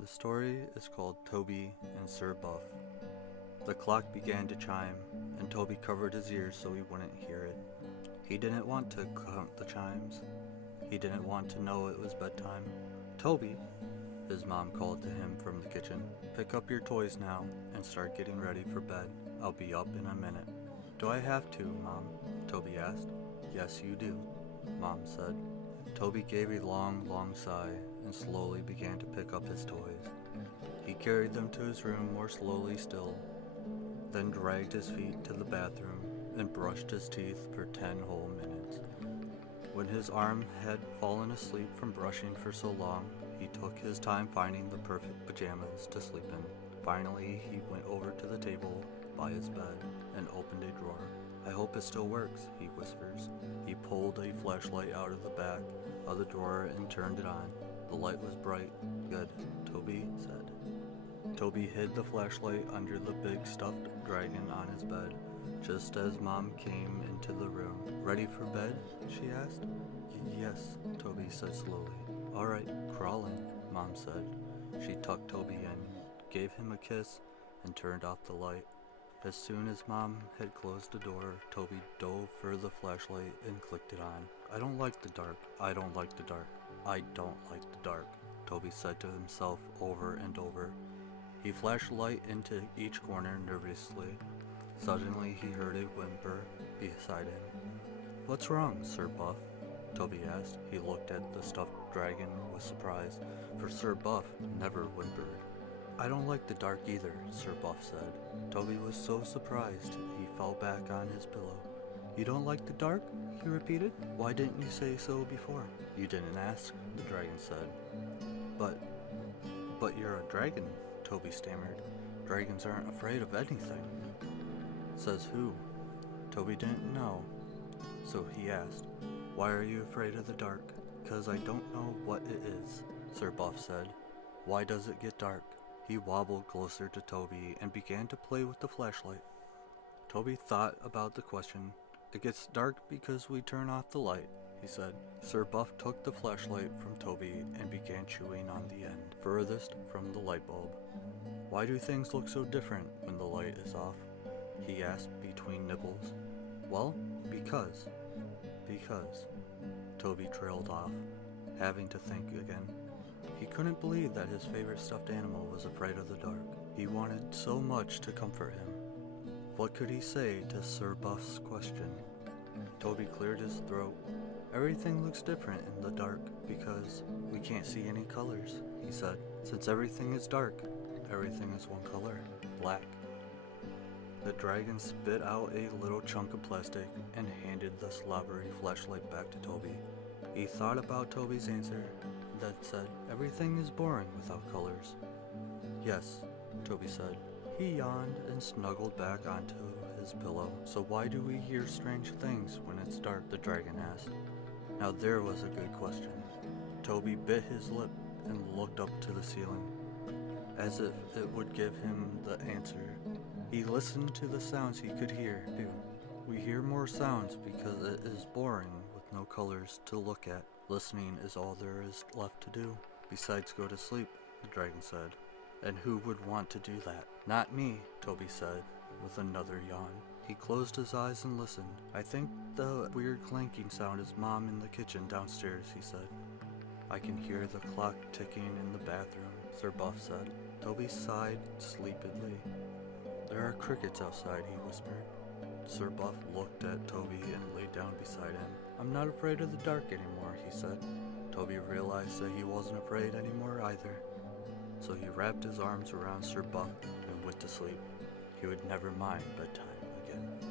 The story is called Toby and Sir Buff. The clock began to chime, and Toby covered his ears so he wouldn't hear it. He didn't want to count the chimes. He didn't want to know it was bedtime. "Toby," his mom called to him from the kitchen, "pick up your toys now and start getting ready for bed. I'll be up in a minute." "Do I have to, Mom?" Toby asked. "Yes, you do," Mom said. Toby gave a long, long sigh and slowly began to pick up his toys. He carried them to his room more slowly still, then dragged his feet to the bathroom and brushed his teeth for 10 whole minutes. When his arm had fallen asleep from brushing for so long, he took his time finding the perfect pajamas to sleep in. Finally, he went over to the table by his bed and opened a drawer. "I hope it still works," he whispers. He pulled a flashlight out of the back of the drawer and turned it on. The light was bright. "Good," Toby said. Toby hid the flashlight under the big stuffed dragon on his bed, just as Mom came into the room. "Ready for bed?" she asked. "Yes," Toby said slowly. "All right, crawl in," Mom said. She tucked Toby in, gave him a kiss, and turned off the light. As soon as Mom had closed the door, Toby dove for the flashlight and clicked it on. "I don't like the dark. I don't like the dark. I don't like the dark," Toby said to himself over and over. He flashed light into each corner nervously. Suddenly he heard a whimper beside him. "What's wrong, Sir Buff?" Toby asked. He looked at the stuffed dragon with surprise, for Sir Buff never whimpered. "I don't like the dark either," Sir Buff said. Toby was so surprised he fell back on his pillow. "You don't like the dark?" he repeated. "Why didn't you say so before?" "You didn't ask," the dragon said. But you're a dragon," Toby stammered. "Dragons aren't afraid of anything." "Says who?" Toby didn't know, so he asked, "Why are you afraid of the dark?" "'Cause I don't know what it is," Sir Buff said. "Why does it get dark?" He wobbled closer to Toby and began to play with the flashlight. Toby thought about the question. "It gets dark because we turn off the light," he said. Sir Buff took the flashlight from Toby and began chewing on the end, furthest from the light bulb. "Why do things look so different when the light is off?" he asked between nibbles. "Well, because. Toby trailed off, having to think again. He couldn't believe that his favorite stuffed animal was afraid of the dark. He wanted so much to comfort him. What could he say to Sir Buff's question? Toby cleared his throat. "Everything looks different in the dark because we can't see any colors," he said. "Since everything is dark, everything is one color, black." The dragon spit out a little chunk of plastic and handed the slobbery flashlight back to Toby. He thought about Toby's answer, then said, "Everything is boring without colors." "Yes," Toby said. He yawned and snuggled back onto his pillow. "So why do we hear strange things when it's dark?" the dragon asked. Now there was a good question. Toby bit his lip and looked up to the ceiling, as if it would give him the answer. He listened to the sounds he could hear, too. "We hear more sounds because it is boring with no colors to look at. Listening is all there is left to do. Besides go to sleep," the dragon said. "And who would want to do that?" "Not me," Toby said, with another yawn. He closed his eyes and listened. "I think the weird clanking sound is Mom in the kitchen downstairs," he said. "I can hear the clock ticking in the bathroom," Sir Buff said. Toby sighed sleepily. "There are crickets outside," he whispered. Sir Buff looked at Toby and lay down beside him. "I'm not afraid of the dark anymore," he said. Toby realized that he wasn't afraid anymore either. So he wrapped his arms around Sir Buff and went to sleep. He would never mind bedtime again.